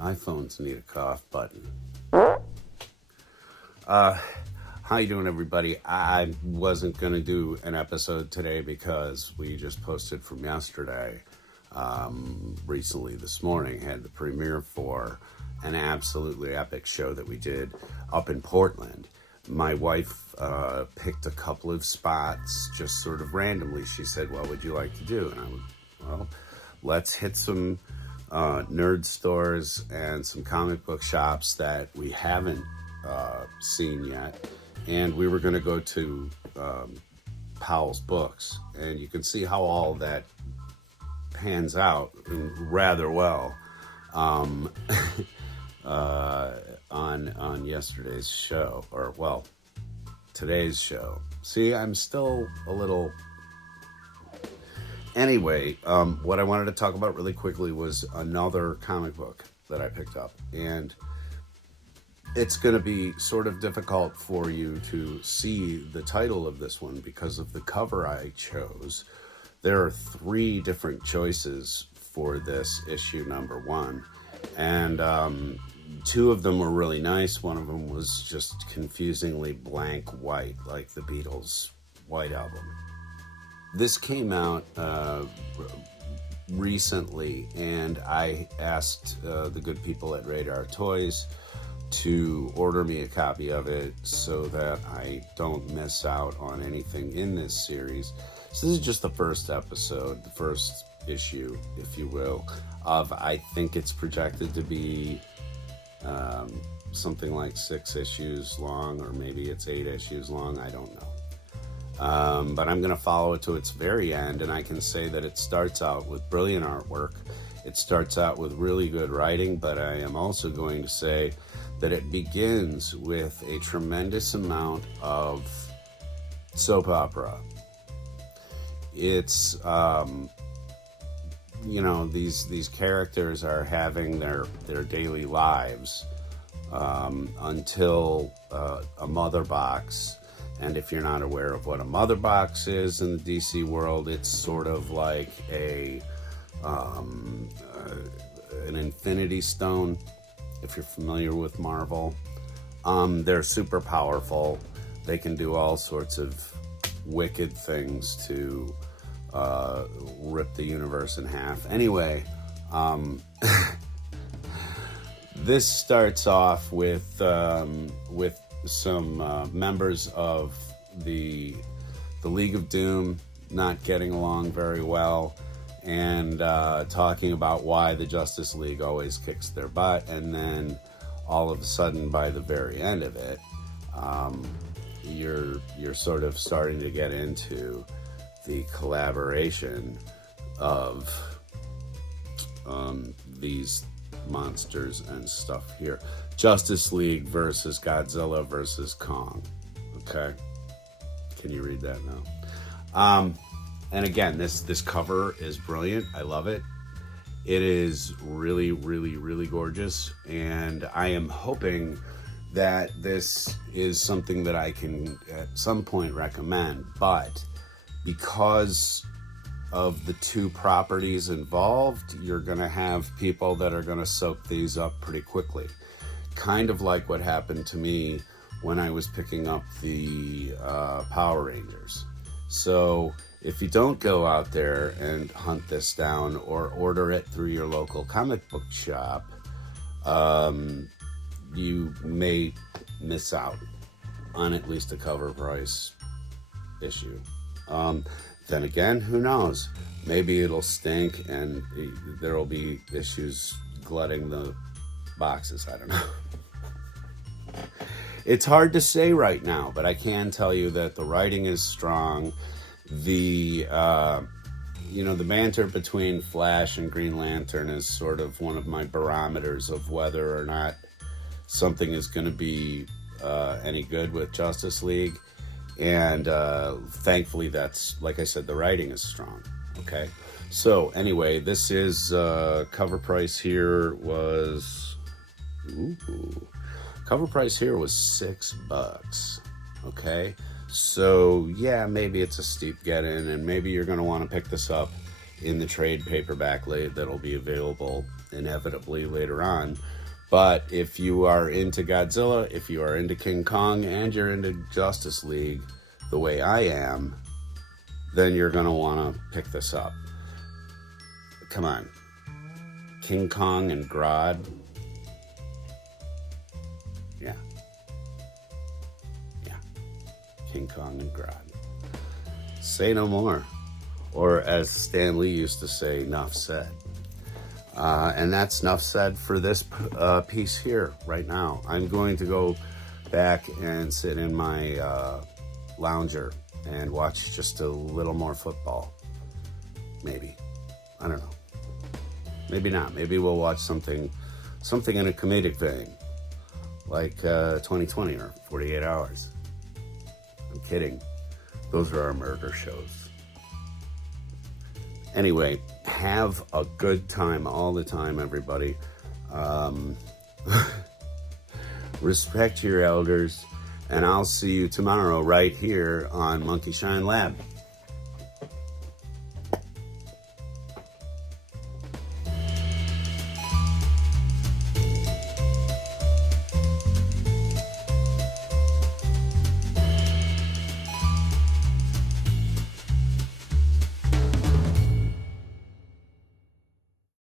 iPhones need a cough button. How you doing, everybody? I wasn't going to do an episode today because we just posted from yesterday. Recently this morning had the premiere for an absolutely epic show that we did up in Portland. My wife picked a couple of spots just sort of randomly. She said, what would you like to do? And I would, well, let's hit some nerd stores and some comic book shops that we haven't seen yet. And we were going to go to Powell's Books. And you can see how all that pans out rather well on yesterday's show, or well, today's show. See, I'm still a little. Anyway, what I wanted to talk about really quickly was another comic book that I picked up, and it's going to be sort of difficult for you to see the title of this one because of the cover I chose. There are 3 different choices for this issue number 1, and 2 of them were really nice. One of them was just confusingly blank white, like the Beatles' White Album. This came out recently, and I asked the good people at Radar Toys to order me a copy of it so that I don't miss out on anything in this series. So this is just the first episode, the first issue, if you will, of, I think it's projected to be something like 6 issues long, or maybe it's 8 issues long, I don't know. But I'm going to follow it to its very end, and I can say that it starts out with brilliant artwork. It starts out with really good writing, but I am also going to say that it begins with a tremendous amount of soap opera. It's, these characters are having their daily lives until a mother box. And if you're not aware of what a mother box is in the DC world, it's sort of like an infinity stone, if you're familiar with Marvel. They're super powerful. They can do all sorts of wicked things to rip the universe in half. Anyway, this starts off with some members of the League of Doom not getting along very well, and talking about why the Justice League always kicks their butt. And then all of a sudden, by the very end of it, you're sort of starting to get into the collaboration of these monsters and stuff here. Justice League versus Godzilla versus Kong. Okay? Can you read that now? And again, this cover is brilliant. I love it. It is really, really, really gorgeous. And I am hoping that this is something that I can at some point recommend. But because of the 2 properties involved, you're going to have people that are going to soak these up pretty quickly. Kind of like what happened to me when I was picking up the Power Rangers. So if you don't go out there and hunt this down or order it through your local comic book shop, you may miss out on at least a cover price issue. Then again, who knows? Maybe it'll stink and there'll be issues glutting the boxes. I don't know. It's hard to say right now, but I can tell you that the writing is strong. The banter between Flash and Green Lantern is sort of one of my barometers of whether or not something is going to be any good with Justice League. And thankfully, that's, like I said, the writing is strong. Okay. So anyway, this is cover price here was $6. Okay. So yeah, maybe it's a steep get in, and maybe you're going to want to pick this up in the trade paperback that'll be available inevitably later on. But if you are into Godzilla, if you are into King Kong, and you're into Justice League the way I am, then you're going to want to pick this up. Come on. King Kong and Grodd. Yeah. King Kong and Grodd. Say no more. Or as Stan Lee used to say, "Nuff said." And that's enough said for this piece here right now. I'm going to go back and sit in my lounger and watch just a little more football. Maybe. I don't know. Maybe not. Maybe we'll watch something in a comedic vein, like 2020 or 48 Hours. I'm kidding. Those are our murder shows. Anyway, have a good time all the time, everybody. Respect your elders, and I'll see you tomorrow right here on Monkey Shine Lab.